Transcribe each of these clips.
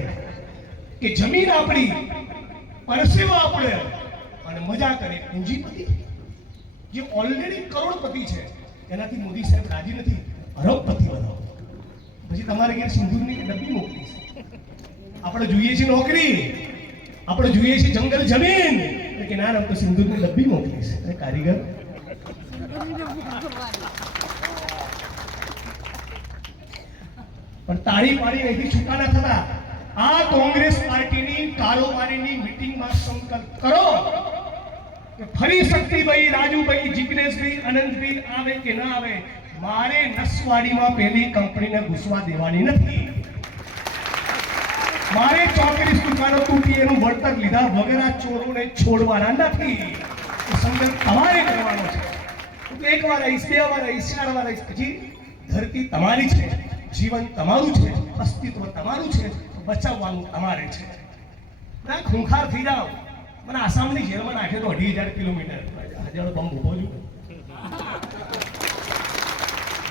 પડે કે જમીન આપણી, પરસેવો આપણે અને મજા કરે પૂંજીપતિ જે ઓલરેડી કરોડપતિ છે એનાથી મોદી સાહેબ રાજી નથી, અરબપતિ બનાવો. પછી તમારે ઘેર સિંદૂરની ડબ્બી મોકલીશ. આપણે જોઈએ છીએ નોકરી, આપણે જોઈએ છીએ જંગલ જમીન, કે ના તો સિંદૂરની ડબ્બી મોકલીશ. કારીગર પણ તાળી પાડી અહીંથી છૂટા ના થતા. આ કોંગ્રેસ પાર્ટીની કારોબારીની મીટિંગમાં સંકલ્પ કરો કે ફરી શક્તિભાઈ, રાજુભાઈ, જિગ્નેશભાઈ, આનંદભાઈ આવે કે ના આવે, મારે નસવાડીમાં પેલી કંપનીને ઘૂસવા દેવાની નથી. મારે 34 દુકાનો તૂટી એનું વળતર લીધા વગર આ ચોરોને છોડવાના નથી. સંકલ્પ તમારે કરવાનો છે. એક વાર આવીશ, બે વાર આવીશ, 4 વાર આવીશ, પછી ધરતી તમારી છે, જીવન તમારું છે, અસ્તિત્વ તમારું છે, બચાવવાનું તમારે છે. ના ખૂંખાર થઈ જાઓ. મને આસામની જેલમાં નાખે તો 2,500 કિલોમીટર હજારો બંબ ઉભો છું.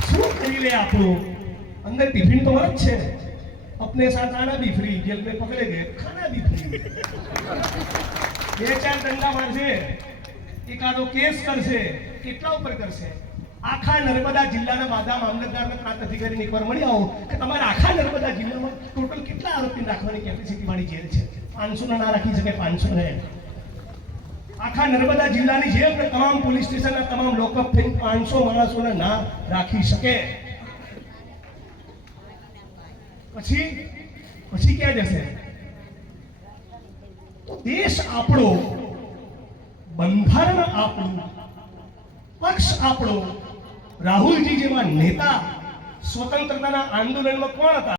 શું કરી લે આપણું? અંદર ટિફિન તો જ છે. अपने साथ आना भी फ्री, जेल में पकड़े गए खाना भी फ्री. 2-4 दंगा मारશે, એકાદો કેસ કરશે, કેટલા ઉપર કરશે. આખા નર્મદા જિલ્લાના બાદા મામલતદારના પ્રાંત અધિકારીને એકવાર મળી આવો કે તમારા આખા નર્મદા જિલ્લામાં ટોટલ કેટલા આરોપી રાખવાની કેપેસિટી વાળી જેલ છે. 500 ના રાખી શકે, 500 ને આખા નર્મદા જિલ્લાની જેલ તમામ પોલીસ સ્ટેશનના તમામ લોકઅપ થઈને 500 માણસોને ના રાખી શકે. પછી ક્યાં જશે? તો દેશ આપણો, બંધારણ આપણું, પક્ષ આપણો. રાહુલજી જેવા નેતા સ્વતંત્રતાના આંદોલનમાં કોણ હતા?